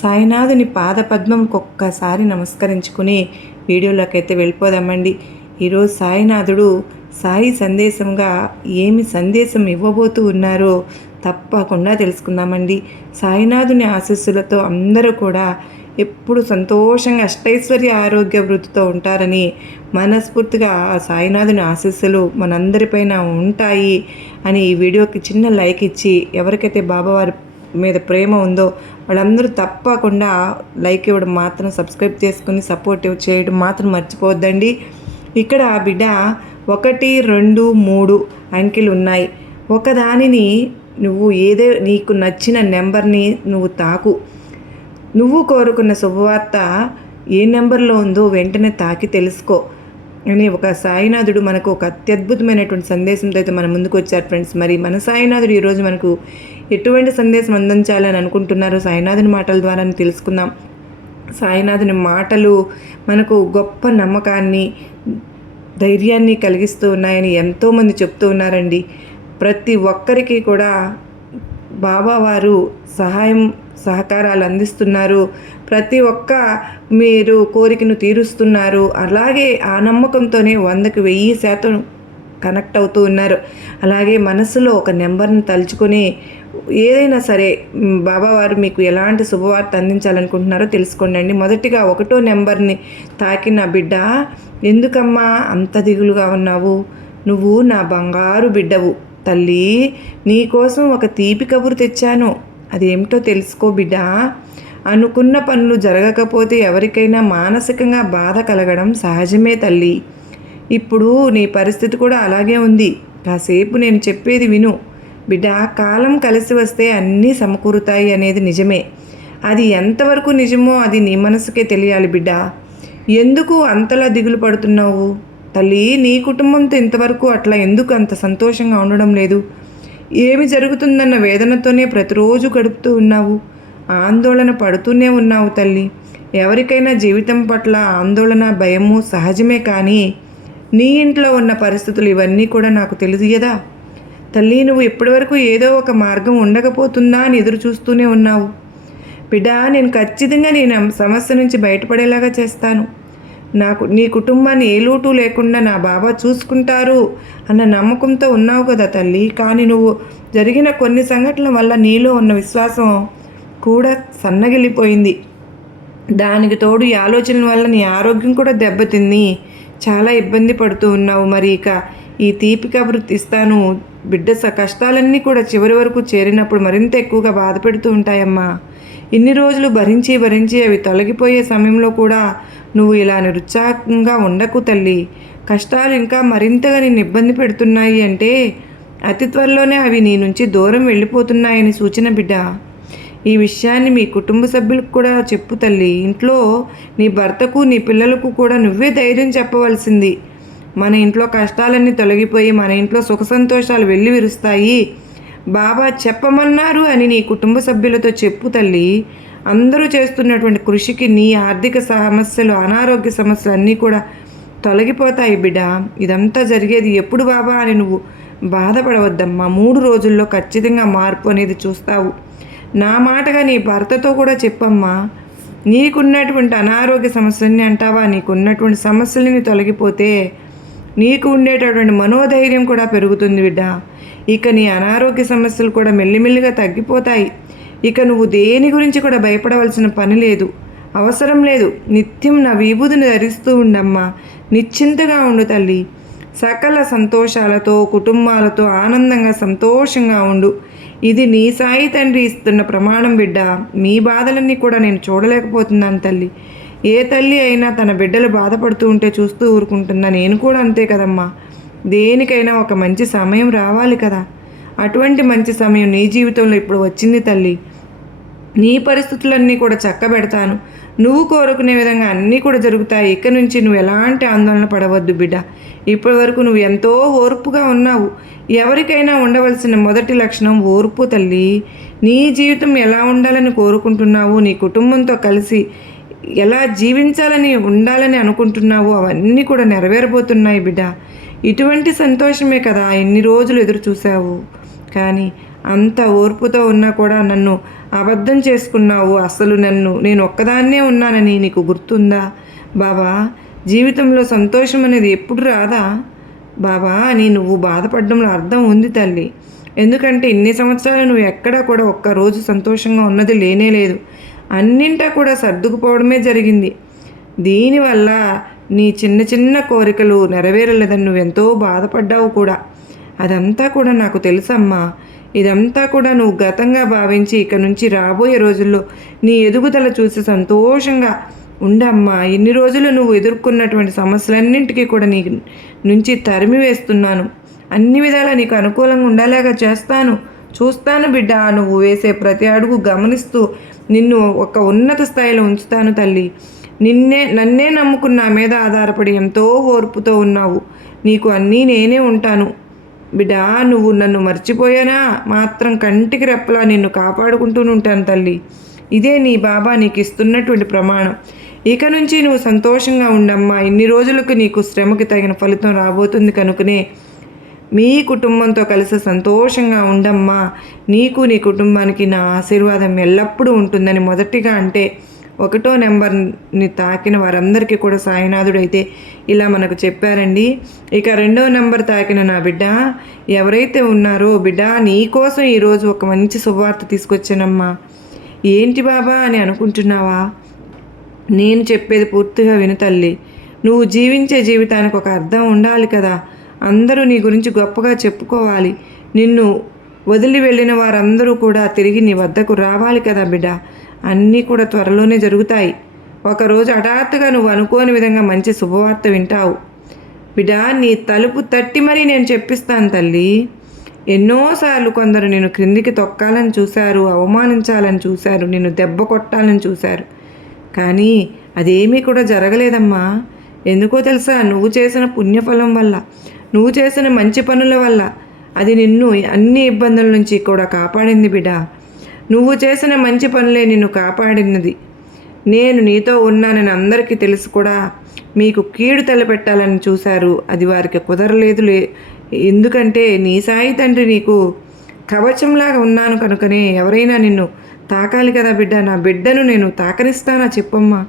సాయినాథుని పాదపద్మంకి ఒక్కసారి నమస్కరించుకుని వీడియోలోకి అయితే వెళ్ళిపోదామండి. ఈరోజు సాయినాథుడు సాయి సందేశంగా ఏమి సందేశం ఇవ్వబోతూ ఉన్నారో తప్పకుండా తెలుసుకుందామండి. సాయినాథుని ఆశీస్సులతో అందరూ కూడా ఎప్పుడు సంతోషంగా అష్టైశ్వర్య ఆరోగ్య వృద్ధితో ఉంటారని మనస్ఫూర్తిగా ఆ సాయినాథుని ఆశీస్సులు మనందరిపైన ఉంటాయి అని ఈ వీడియోకి చిన్న లైక్ ఇచ్చి ఎవరికైతే బాబావారి మీద ప్రేమ ఉందో వాళ్ళందరూ తప్పకుండా లైక్ ఇవ్వడం మాత్రం సబ్స్క్రైబ్ చేసుకుని సపోర్ట్ చేయడం మాత్రం మర్చిపోవద్దండి. ఇక్కడ ఆ బిడ్డ ఒకటి రెండు మూడు అంకెలు ఉన్నాయి. ఒకదానిని నువ్వు ఏదే నీకు నచ్చిన నెంబర్ని నువ్వు తాకు. నువ్వు కోరుకున్న శుభవార్త ఏ నెంబర్లో ఉందో వెంటనే తాకి తెలుసుకో. అని ఒక సాయినాథుడు మనకు ఒక అత్యద్భుతమైనటువంటి సందేశంతో అయితే మన ముందుకు వచ్చారు ఫ్రెండ్స్ మరి మన సాయినాథుడు ఈరోజు మనకు ఎటువంటి సందేశం అందించాలని అనుకుంటున్నారో సాయినాథుని మాటల ద్వారా తెలుసుకుందాం. సాయినాథుని మాటలు మనకు గొప్ప నమ్మకాన్ని ధైర్యాన్ని కలిగిస్తూ ఉన్నాయని ఎంతోమంది చెప్తూ ఉన్నారండి. ప్రతి ఒక్కరికి కూడా బాబా వారు సహాయం సహకారాలు అందిస్తున్నారు. ప్రతి ఒక్క మీరు కోరికను తీరుస్తున్నారు. అలాగే ఆ నమ్మకంతోనే వందకు వెయ్యి శాతం కనెక్ట్ అవుతూ ఉన్నారు. అలాగే మనసులో ఒక నెంబర్ని తలుచుకొని ఏదైనా సరే బాబావారు మీకు ఎలాంటి శుభవార్త అందించాలనుకుంటున్నారో తెలుసుకోండి మొదటిగా ఒకటో నెంబర్ని తాకిన బిడ్డ ఎందుకమ్మా అంత దిగులుగా ఉన్నావు? నువ్వు నా బంగారు బిడ్డవు. తల్లి నీకోసం ఒక తీపి కబురు తెచ్చాను. అదేమిటో తెలుసుకో బిడ్డ. అనుకున్న పనులు జరగకపోతే ఎవరికైనా మానసికంగా బాధ కలగడం సహజమే తల్లి. ఇప్పుడు నీ పరిస్థితి కూడా అలాగే ఉంది. కాసేపు నేను చెప్పేది విను. బిడ్డ కాలం కలిసి వస్తే అన్నీ సమకూరుతాయి అనేది నిజమే. అది ఎంతవరకు నిజమో అది నీ మనసుకే తెలియాలి బిడ్డ. ఎందుకు అంతలా దిగులు పడుతున్నావు? తల్లి నీ కుటుంబంతో ఇంతవరకు అట్లా ఎందుకు అంత సంతోషంగా ఉండడం లేదు? ఏమి జరుగుతుందన్న వేదనతోనే ప్రతిరోజు గడుపుతూ ఉన్నావు. ఆందోళన పడుతూనే ఉన్నావు తల్లి. ఎవరికైనా జీవితం పట్ల ఆందోళన భయము సహజమే కానీ నీ ఇంట్లో ఉన్న పరిస్థితులు ఇవన్నీ కూడా నాకు తెలియదా? తల్లి నువ్వు ఇప్పటివరకు ఏదో ఒక మార్గం ఉండకపోతుందా అని ఎదురు చూస్తూనే ఉన్నావు. బిడ్డ నేను ఖచ్చితంగా నేను సమస్య నుంచి బయటపడేలాగా చేస్తాను. నాకు నీ కుటుంబాన్ని ఏ లోటు లేకుండా నా బాబా చూసుకుంటారు అన్న నమ్మకంతో ఉన్నావు కదా తల్లి. కానీ నువ్వు జరిగిన కొన్ని సంఘటనల వల్ల నీలో ఉన్న విశ్వాసం కూడా సన్నగిలిపోయింది. దానికి తోడు ఈ ఆలోచనల వల్ల నీ ఆరోగ్యం కూడా దెబ్బతింది. చాలా ఇబ్బంది పడుతూ ఉన్నావు. మరి ఇక ఈ తీపి కబురు తీస్తాను బిడ్డ స కష్టాలన్నీ కూడా చివరి వరకు చేరినప్పుడు మరింత ఎక్కువగా బాధ పెడుతూ ఉంటాయమ్మా. ఇన్ని రోజులు భరించి భరించి అవి తొలగిపోయే సమయంలో కూడా నువ్వు ఇలా నిరుత్సాహంగా ఉండకు తల్లి. కష్టాలు ఇంకా మరింతగా నిన్ను ఇబ్బంది పెడుతున్నాయి అంటే అతి త్వరలోనే అవి నీ నుంచి దూరం వెళ్ళిపోతున్నాయని సూచన బిడ్డ. ఈ విషయాన్ని మీ కుటుంబ సభ్యులకు కూడా చెప్పు తల్లి. ఇంట్లో నీ భర్తకు నీ పిల్లలకు కూడా నువ్వే ధైర్యం చెప్పవలసింది. మన ఇంట్లో కష్టాలన్నీ తొలగిపోయి మన ఇంట్లో సుఖ సంతోషాలు వెళ్ళి విరుస్తాయి బాబా చెప్పమన్నారు అని నీ కుటుంబ సభ్యులతో చెప్పు తల్లి. అందరూ చేస్తున్నటువంటి కృషికి నీ ఆర్థిక సమస్యలు అనారోగ్య సమస్యలు అన్నీ కూడా తొలగిపోతాయి బిడ్డ. ఇదంతా జరిగేది ఎప్పుడు బాబా అని నువ్వు బాధపడవద్దమ్మా. మూడు రోజుల్లో ఖచ్చితంగా మార్పు అనేది చూస్తావు. నా మాటగా నీ భర్తతో కూడా చెప్పమ్మా. నీకున్నటువంటి అనారోగ్య సమస్యల్ని అంటావా? నీకున్నటువంటి సమస్యలని తొలగిపోతే నీకు ఉండేటటువంటి మనోధైర్యం కూడా పెరుగుతుంది బిడ్డ. ఇక నీ అనారోగ్య సమస్యలు కూడా మెల్లిమెల్లిగా తగ్గిపోతాయి. ఇక నువ్వు దేని గురించి కూడా భయపడవలసిన పని లేదు. అవసరం లేదు. నిత్యం నా విభూతిని ధరిస్తూ ఉండమ్మా. నిశ్చింతగా ఉండు తల్లి. సకల సంతోషాలతో కుటుంబాలతో ఆనందంగా సంతోషంగా ఉండు. ఇది నీ సాయి తండ్రి ఇస్తున్న ప్రమాణం బిడ్డ. మీ బాధలన్నీ కూడా నేను చూడలేకపోతున్నాను తల్లి. ఏ తల్లి అయినా తన బిడ్డలు బాధపడుతూ ఉంటే చూస్తూ ఊరుకుంటుందా నేను కూడా అంతే కదమ్మా. దేనికైనా ఒక మంచి సమయం రావాలి కదా. అటువంటి మంచి సమయం నీ జీవితంలో ఇప్పుడు వచ్చింది తల్లి. నీ పరిస్థితులన్నీ కూడా చక్కబెడతాను. నువ్వు కోరుకునే విధంగా అన్నీ కూడా జరుగుతాయి. ఇక నుంచి నువ్వు ఎలాంటి ఆందోళన పడవద్దు బిడ్డ. ఇప్పటి వరకు నువ్వు ఎంతో ఓర్పుగా ఉన్నావు. ఎవరికైనా ఉండవలసిన మొదటి లక్షణం ఓర్పు తల్లి. నీ జీవితం ఎలా ఉండాలని కోరుకుంటున్నావు? నీ కుటుంబంతో కలిసి ఎలా జీవించాలని ఉండాలని అనుకుంటున్నావు? అవన్నీ కూడా నెరవేరబోతున్నాయి బిడ్డ. ఇటువంటి సంతోషమే కదా ఎన్ని రోజులు ఎదురు చూసావు కానీ అంత ఓర్పుతో ఉన్నా కూడా నన్ను అబద్ధం చేసుకున్నావు అసలు నన్ను. నేను ఒక్కదాన్నే ఉన్నానని నీకు గుర్తుందా? బాబా జీవితంలో సంతోషం అనేది ఎప్పుడు రాదా? బాబా అని నువ్వు బాధపడడంలో అర్థం ఉంది తల్లి. ఎందుకంటే ఇన్ని సంవత్సరాలు నువ్వు ఎక్కడా కూడా ఒక్కరోజు సంతోషంగా ఉన్నది లేనే లేదు. అన్నింటా కూడా సర్దుకుపోవడమే జరిగింది. దీనివల్ల నీ చిన్న చిన్న కోరికలు నెరవేరలేదని నువ్వు ఎంతో బాధపడ్డావు కూడా. అదంతా కూడా నాకు తెలుసమ్మా. ఇదంతా కూడా నువ్వు గతంగా భావించి ఇక నుంచి రాబోయే రోజుల్లో నీ ఎదుగుదల చూసి సంతోషంగా ఉండమ్మా. ఇన్ని రోజులు నువ్వు ఎదుర్కొన్నటువంటి సమస్యలన్నింటికీ కూడా నీ నుంచి తరిమి వేస్తున్నాను. అన్ని విధాలా నీకు అనుకూలంగా ఉండేలాగా చేస్తాను. చూస్తాను బిడ్డ. నువ్వు వేసే ప్రతి అడుగు గమనిస్తూ నిన్ను ఒక ఉన్నత స్థాయిలో ఉంచుతాను తల్లి. నిన్నే నన్నే నమ్ముకున్న మీద ఆధారపడి ఎంతో ఓర్పుతో ఉన్నావు. నీకు అన్నీ నేనే ఉంటాను. బిడ్డా నువ్వు నన్ను మర్చిపోయానా? మాత్రం కంటికి రెప్పలా నిన్ను కాపాడుకుంటూ ఉంటాను తల్లి. ఇదే నీ బాబా నీకు ఇస్తున్నటువంటి ప్రమాణం. ఇక నుంచి నువ్వు సంతోషంగా ఉండమ్మా. ఇన్ని రోజులకు నీకు శ్రమకి తగిన ఫలితం రాబోతుంది కనుకనే మీ కుటుంబంతో కలిసి సంతోషంగా ఉండమ్మా. నీకు నీ కుటుంబానికి నా ఆశీర్వాదం ఎల్లప్పుడూ ఉంటుందని మొదటిగా అంటే ఒకటో నెంబర్ని తాకిన వారందరికీ కూడా సాయినాథుడు అయితే ఇలా మనకు చెప్పారండి. ఇక రెండో నెంబర్ తాకిన నా బిడ్డ ఎవరైతే ఉన్నారో బిడ్డ నీకోసం ఈరోజు ఒక మంచి శుభవార్త తీసుకొచ్చానమ్మా. ఏంటి బాబా అని అనుకుంటున్నావా? నేను చెప్పేది పూర్తిగా విను తల్లి. నువ్వు జీవించే జీవితానికి ఒక అర్థం ఉండాలి కదా. అందరూ నీ గురించి గొప్పగా చెప్పుకోవాలి. నిన్ను వదిలి వెళ్ళిన వారందరూ కూడా తిరిగి నీ వద్దకు రావాలి కదా బిడ్డ. అన్నీ కూడా త్వరలోనే జరుగుతాయి. ఒకరోజు హఠాత్తుగా నువ్వు అనుకోని విధంగా మంచి శుభవార్త వింటావు. బిడ్డ నీ తలుపు తట్టి మరీ నేను చెప్పిస్తాను తల్లి. ఎన్నోసార్లు కొందరు నేను క్రిందికి తొక్కాలని చూశారు అవమానించాలని చూశారు నిన్ను దెబ్బ కొట్టాలని చూశారు. కానీ అదేమీ కూడా జరగలేదమ్మా. ఎందుకో తెలుసా? నువ్వు చేసిన పుణ్యఫలం వల్ల నువ్వు చేసిన మంచి పనుల వల్ల అది నిన్ను అన్ని ఇబ్బందుల నుంచి కూడా కాపాడింది బిడ్డ నువ్వు చేసిన మంచి పనులే నిన్ను కాపాడినది. నేను నీతో ఉన్నానని అందరికీ తెలుసు కూడా మీకు కీడు తలపెట్టాలని చూశారు. అది వారికి కుదరలేదులే. ఎందుకంటే నీ సాయి తండ్రి నీకు కవచంలాగా ఉన్నాను కనుకనే ఎవరైనా నిన్ను తాకాలి కదా బిడ్డ. నా బిడ్డను నేను తాకనిస్తానా చెప్పమ్మా.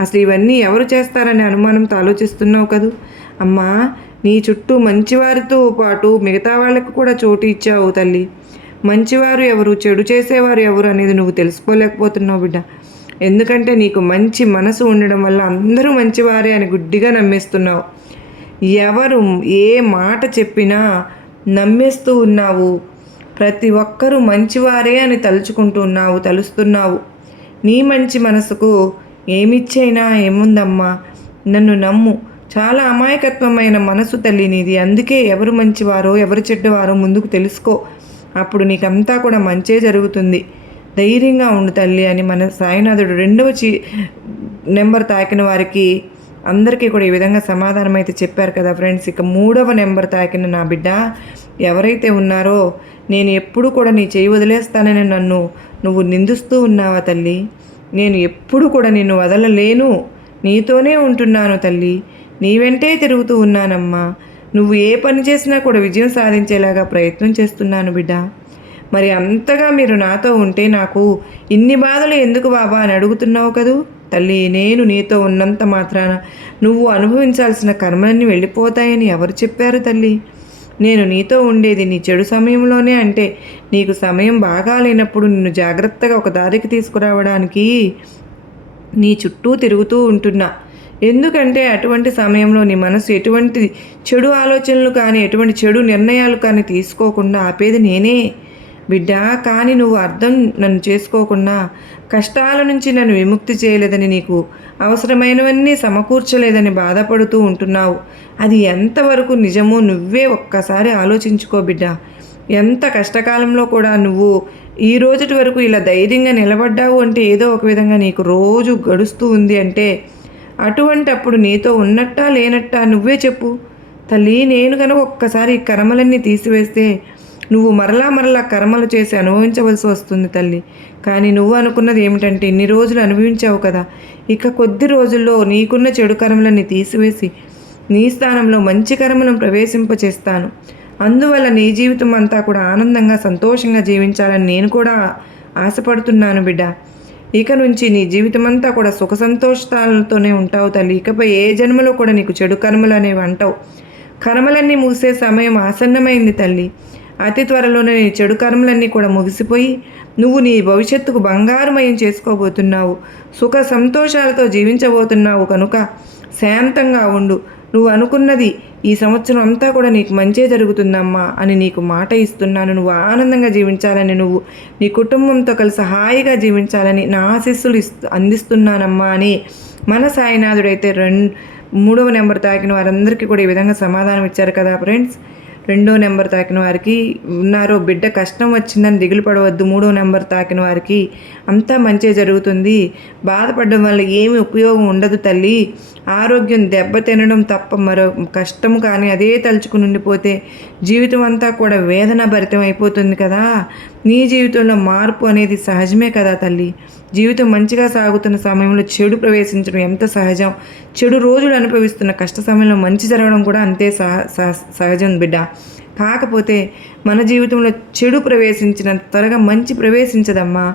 అసలు ఇవన్నీ ఎవరు చేస్తారనే అనుమానంతో ఆలోచిస్తున్నావు కదూ? అమ్మా నీ చుట్టూ మంచివారితో పాటు మిగతా వాళ్ళకు కూడా చోటు ఇచ్చావు తల్లి. మంచివారు ఎవరు చెడు చేసేవారు ఎవరు అనేది నువ్వు తెలుసుకోలేకపోతున్నావు బిడ్డ. ఎందుకంటే నీకు మంచి మనసు ఉండడం వల్ల అందరూ మంచివారే అని గుడ్డిగా నమ్మేస్తున్నావు. ఎవరు ఏ మాట చెప్పినా నమ్మేస్తూ ఉన్నావు. ప్రతి ఒక్కరూ మంచివారే అని తలుచుకుంటూ ఉన్నావు తలుస్తున్నావు. నీ మంచి మనసుకు ఏమిచ్చైనా ఏముందమ్మా? నన్ను నమ్ము. చాలా అమాయకత్వమైన మనసు తల్లి నీది. అందుకే ఎవరు మంచివారో ఎవరు చెడ్డవారో ముందుకు తెలుసుకో. అప్పుడు నీకంతా కూడా మంచే జరుగుతుంది. ధైర్యంగా ఉండు తల్లి అని మన సాయినాథుడు రెండవ చి నెంబర్ తాకిన వారికి అందరికీ కూడా ఈ విధంగా సమాధానం అయితే చెప్పారు కదా ఫ్రెండ్స్. ఇక మూడవ నెంబర్ తాకిన నా బిడ్డ ఎవరైతే ఉన్నారో నేను ఎప్పుడు కూడా నీ చేయి వదిలేస్తానని నన్ను నువ్వు నిందిస్తూ ఉన్నావా తల్లి? నేను ఎప్పుడు కూడా నిన్ను వదలలేను. నీతోనే ఉంటున్నాను తల్లి. నీ వెంటే తిరుగుతూ ఉన్నానమ్మా. నువ్వు ఏ పని చేసినా కూడా విజయం సాధించేలాగా ప్రయత్నం చేస్తున్నాను బిడ్డ. మరి అంతగా మీరు నాతో ఉంటే నాకు ఇన్ని బాధలు ఎందుకు బాబా అని అడుగుతున్నావు కదూ? తల్లి నేను నీతో ఉన్నంత మాత్రాన నువ్వు అనుభవించాల్సిన కర్మలన్నీ వెళ్ళిపోతాయని ఎవరు చెప్పారు తల్లి? నేను నీతో ఉండేది నీ చెడు సమయంలోనే అంటే నీకు సమయం బాగా లేనప్పుడు నిన్ను జాగ్రత్తగా ఒక దారికి తీసుకురావడానికి నీ చుట్టూ తిరుగుతూ ఉంటున్నా. ఎందుకంటే అటువంటి సమయంలో నీ మనసు ఎటువంటి చెడు ఆలోచనలు కానీ ఎటువంటి చెడు నిర్ణయాలు కానీ తీసుకోకుండా ఆపేది నేనే. బిడ్డ కానీ నువ్వు అర్థం నన్ను చేసుకోకుండా కష్టాల నుంచి నన్ను విముక్తి చేయలేదని నీకు అవసరమైనవన్నీ సమకూర్చలేదని బాధపడుతూ ఉంటున్నావు. అది ఎంతవరకు నిజమో నువ్వే ఒక్కసారి ఆలోచించుకో బిడ్డ. ఎంత కష్టకాలంలో కూడా నువ్వు ఈ రోజుటి వరకు ఇలా ధైర్యంగా నిలబడ్డావు అంటే ఏదో ఒక విధంగా నీకు రోజు గడుస్తూ ఉంది అంటే అటువంటప్పుడు నీతో ఉన్నట్టా లేనట్టా నువ్వే చెప్పు. తల్లి నేను కనుక ఒక్కసారి కర్మలన్నీ తీసివేస్తే నువ్వు మరలా మరలా కర్మలు చేసి అనుభవించవలసి వస్తుంది తల్లి. కానీ నువ్వు అనుకున్నది ఏమిటంటే ఇన్ని రోజులు అనుభవించావు కదా. ఇక కొద్ది రోజుల్లో నీకున్న చెడు కర్మలన్నీ తీసివేసి నీ స్థానంలో మంచి కర్మలను ప్రవేశింపచేస్తాను. అందువల్ల నీ జీవితం అంతా కూడా ఆనందంగా సంతోషంగా జీవించాలని నేను కూడా ఆశపడుతున్నాను బిడ్డ. ఇక నుంచి నీ జీవితమంతా కూడా సుఖ సంతోషాలతోనే ఉంటావు తల్లి. ఇకపై ఏ జన్మలో కూడా నీకు చెడు కర్మలు అనేవి అంటావు. కర్మలన్నీ మూసే సమయం ఆసన్నమైంది తల్లి. అతి త్వరలోనే నీ చెడు కర్మలన్నీ కూడా ముగిసిపోయి నువ్వు నీ భవిష్యత్తుకు బంగారుమయం చేసుకోబోతున్నావు. సుఖ సంతోషాలతో జీవించబోతున్నావు కనుక శాంతంగా ఉండు. నువ్వు అనుకున్నది ఈ సంవత్సరం అంతా కూడా నీకు మంచే జరుగుతుందమ్మా అని నీకు మాట ఇస్తున్నాను. నువ్వు ఆనందంగా జీవించాలని నువ్వు నీ కుటుంబంతో కలిసి హాయిగా జీవించాలని నా ఆశీస్సులు ఇస్తూ అందిస్తున్నానమ్మా అని మన సాయినాథుడైతే రెండు మూడవ నెంబర్ తాకిన వారందరికీ కూడా ఈ విధంగా సమాధానం ఇచ్చారు కదా ఫ్రెండ్స్. రెండో నెంబర్ తాకిన వారికి ఉన్నారో బిడ్డ కష్టం వచ్చిందని దిగులు పడవద్దు మూడో నెంబర్ తాకిన వారికి అంతా మంచి జరుగుతుంది. బాధపడడం వల్ల ఏమి ఉపయోగం ఉండదు తల్లి. ఆరోగ్యం దెబ్బతినడం తప్ప మరో కష్టం కానీ అదే తలుచుకుని ఉండిపోతే జీవితం అంతా కూడా వేదన భరితం అయిపోతుంది కదా. నీ జీవితంలో మార్పు అనేది సహజమే కదా తల్లి. జీవితం మంచిగా సాగుతున్న సమయంలో చెడు ప్రవేశించడం ఎంత సహజం? చెడు రోజులు అనుభవిస్తున్న కష్ట సమయంలో మంచి జరగడం కూడా అంతే సహ సహజం బిడ్డ. కాకపోతే మన జీవితంలో చెడు ప్రవేశించినంత త్వరగా మంచి ప్రవేశించదమ్మా.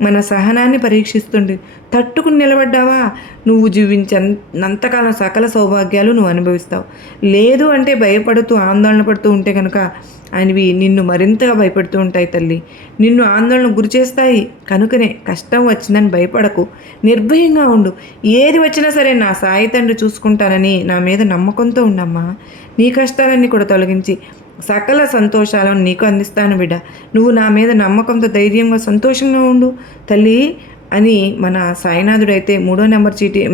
మన సహనాన్ని పరీక్షిస్తుంది. తట్టుకుని నిలబడ్డావా? నువ్వు జీవించినంతకాలం సకల సౌభాగ్యాలు నువ్వు అనుభవిస్తావు. లేదు అంటే భయపడుతూ ఆందోళన పడుతూ ఉంటే కనుక అనివి నిన్ను మరింతగా భయపెడుతూ ఉంటాయి తల్లి. నిన్ను ఆందోళన గురి చేస్తాయి. కనుకనే కష్టం వచ్చిందని భయపడకు. నిర్భయంగా ఉండు. ఏది వచ్చినా సరే నా సాయి తండ్రి చూసుకుంటానని నా మీద నమ్మకంతో ఉండమ్మా నీ కష్టాలన్నీ కూడా తొలగించి. సకల సంతోషాలను నీకు అందిస్తాను బిడ్డ. నువ్వు నా మీద నమ్మకంతో ధైర్యంగా సంతోషంగా ఉండు. తల్లి అని మన సాయినాథుడైతే మూడో నెంబర్ చీటీ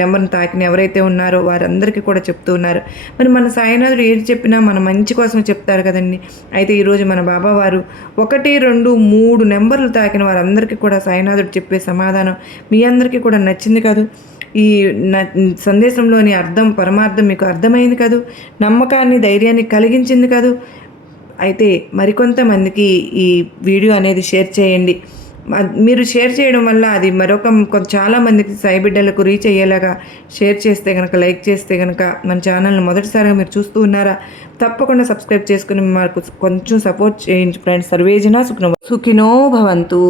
నెంబర్ని తాకిన ఎవరైతే ఉన్నారో వారందరికీ కూడా చెప్తూ ఉన్నారు. మరి మన సాయినాథుడు ఏది చెప్పినా మన మంచి కోసం చెప్తారు కదండి. అయితే ఈరోజు మన బాబావారు ఒకటి రెండు మూడు నెంబర్లు తాకిన వారందరికీ కూడా సాయినాథుడు చెప్పే సమాధానం మీ అందరికీ కూడా నచ్చింది కాదు. ఈ సందేశంలోని అర్థం పరమార్థం మీకు అర్థమైంది కదూ? నమ్మకాన్ని ధైర్యాన్ని కలిగించింది కదూ? అయితే మరికొంతమందికి ఈ వీడియో అనేది షేర్ చేయండి. మీరు షేర్ చేయడం వల్ల అది మరొక చాలామందికి సాయి సైబిడ్డలకు రీచ్ అయ్యేలాగా షేర్ చేస్తే కనుక లైక్ చేస్తే కనుక మన ఛానల్ని మొదటిసారిగా మీరు చూస్తూ ఉన్నారా? తప్పకుండా సబ్స్క్రైబ్ చేసుకుని మాకు కొంచెం సపోర్ట్ చేయండి ఫ్రెండ్స్. సర్వేజన సుఖినో సుఖినో భవంతు.